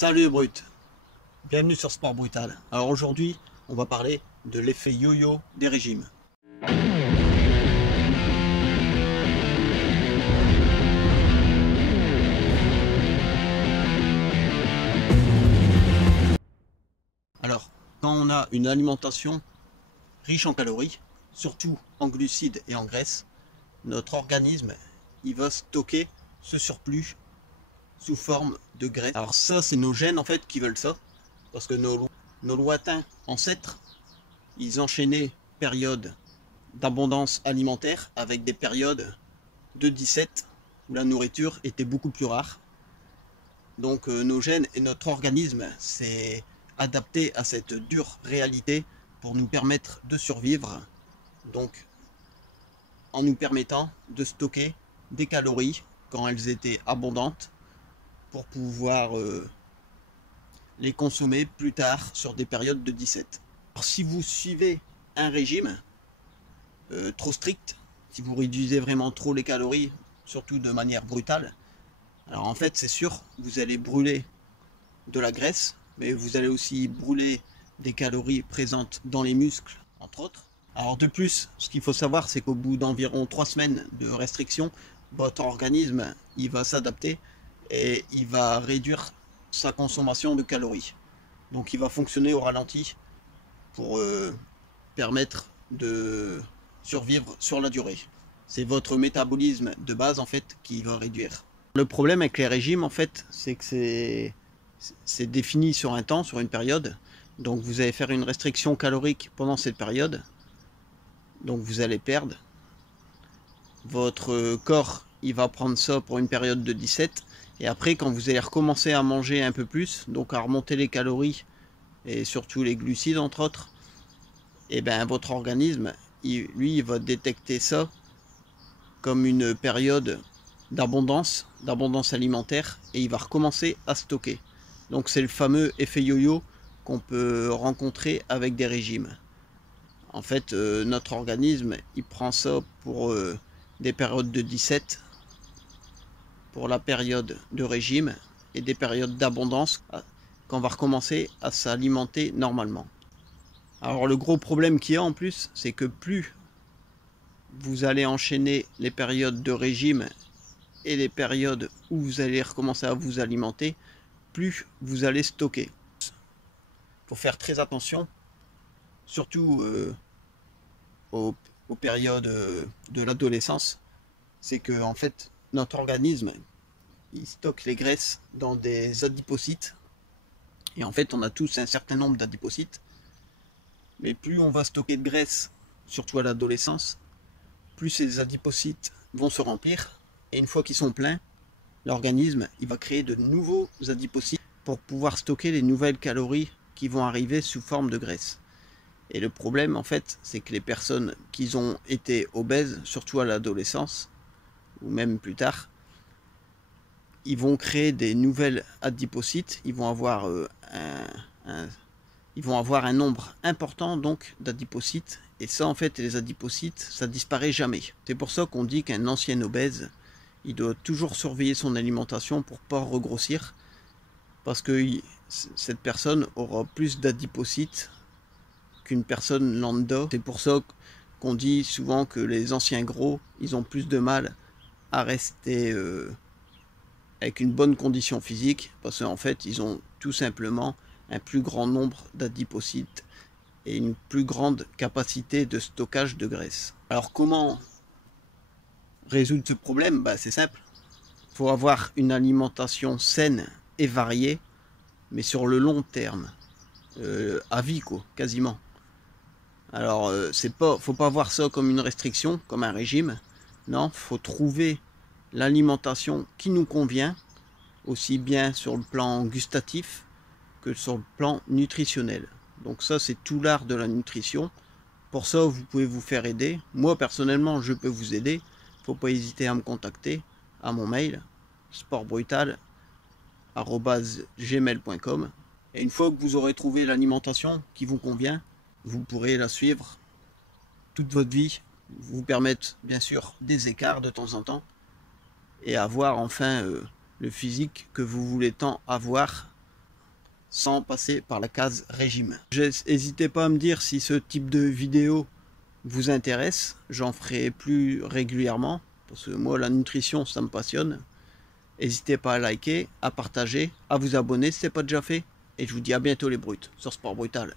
Salut Brut, bienvenue sur Sport Brutal. Alors aujourd'hui, on va parler de l'effet yo-yo des régimes. Alors, quand on a une alimentation riche en calories, surtout en glucides et en graisses, notre organisme, il va stocker ce surplus sous forme de graisse. Alors ça, c'est nos gènes en fait qui veulent ça, parce que nos lointains ancêtres, ils enchaînaient périodes d'abondance alimentaire avec des périodes de disette où la nourriture était beaucoup plus rare. Donc nos gènes et notre organisme s'est adapté à cette dure réalité pour nous permettre de survivre, donc en nous permettant de stocker des calories quand elles étaient abondantes pour pouvoir les consommer plus tard sur des périodes de disette. Alors, si vous suivez un régime trop strict, si vous réduisez vraiment trop les calories, surtout de manière brutale, alors en fait c'est sûr, vous allez brûler de la graisse, mais vous allez aussi brûler des calories présentes dans les muscles, entre autres. Alors de plus, ce qu'il faut savoir, c'est qu'au bout d'environ 3 semaines de restriction, votre organisme il va s'adapter et il va réduire sa consommation de calories. Donc il va fonctionner au ralenti pour permettre de survivre sur la durée. C'est votre métabolisme de base en fait qui va réduire. Le problème avec les régimes en fait, c'est que c'est défini sur un temps, sur une période. Donc vous allez faire une restriction calorique pendant cette période. Donc vous allez perdre. Votre corps, il va prendre ça pour une période de 17. Et après, quand vous allez recommencer à manger un peu plus, donc à remonter les calories et surtout les glucides entre autres, et ben votre organisme, lui, il va détecter ça comme une période d'abondance alimentaire et il va recommencer à stocker. Donc c'est le fameux effet yo-yo qu'on peut rencontrer avec des régimes. En fait, notre organisme, il prend ça pour des périodes de disette, pour la période de régime et des périodes d'abondance quand on va recommencer à s'alimenter normalement. Alors le gros problème qu'il y a en plus, c'est que plus vous allez enchaîner les périodes de régime et les périodes où vous allez recommencer à vous alimenter, plus vous allez stocker. Il faut faire très attention, surtout aux périodes de l'adolescence, c'est que en fait notre organisme il stocke les graisses dans des adipocytes et en fait on a tous un certain nombre d'adipocytes, mais plus on va stocker de graisse, surtout à l'adolescence, plus ces adipocytes vont se remplir et une fois qu'ils sont pleins, l'organisme il va créer de nouveaux adipocytes pour pouvoir stocker les nouvelles calories qui vont arriver sous forme de graisse. Et le problème en fait, c'est que les personnes qui ont été obèses, surtout à l'adolescence, ou même plus tard, ils vont créer des nouvelles adipocytes, ils vont avoir un nombre important donc d'adipocytes, et ça en fait, les adipocytes, ça disparaît jamais. C'est pour ça qu'on dit qu'un ancien obèse, il doit toujours surveiller son alimentation pour pas regrossir, parce que cette personne aura plus d'adipocytes qu'une personne lambda. C'est pour ça qu'on dit souvent que les anciens gros, ils ont plus de mal à rester avec une bonne condition physique, parce qu'en fait, ils ont tout simplement un plus grand nombre d'adipocytes et une plus grande capacité de stockage de graisse. Alors comment résoudre ce problème? C'est simple. Il faut avoir une alimentation saine et variée, mais sur le long terme, à vie quoi, quasiment. Alors faut pas voir ça comme une restriction, comme un régime. Non, faut trouver l'alimentation qui nous convient, aussi bien sur le plan gustatif que sur le plan nutritionnel. Donc ça, c'est tout l'art de la nutrition. Pour ça, vous pouvez vous faire aider. Moi, personnellement, je peux vous aider. Faut pas hésiter à me contacter à mon mail sportbrutal@gmail.com. Et une fois que vous aurez trouvé l'alimentation qui vous convient, vous pourrez la suivre toute votre vie, vous permettre bien sûr des écarts de temps en temps et avoir enfin le physique que vous voulez tant avoir sans passer par la case régime. N'hésitez pas à me dire si ce type de vidéo vous intéresse, j'en ferai plus régulièrement, parce que moi la nutrition ça me passionne. N'hésitez pas à liker, à partager, à vous abonner si ce n'est pas déjà fait, et je vous dis à bientôt les brutes sur Sport Brutal.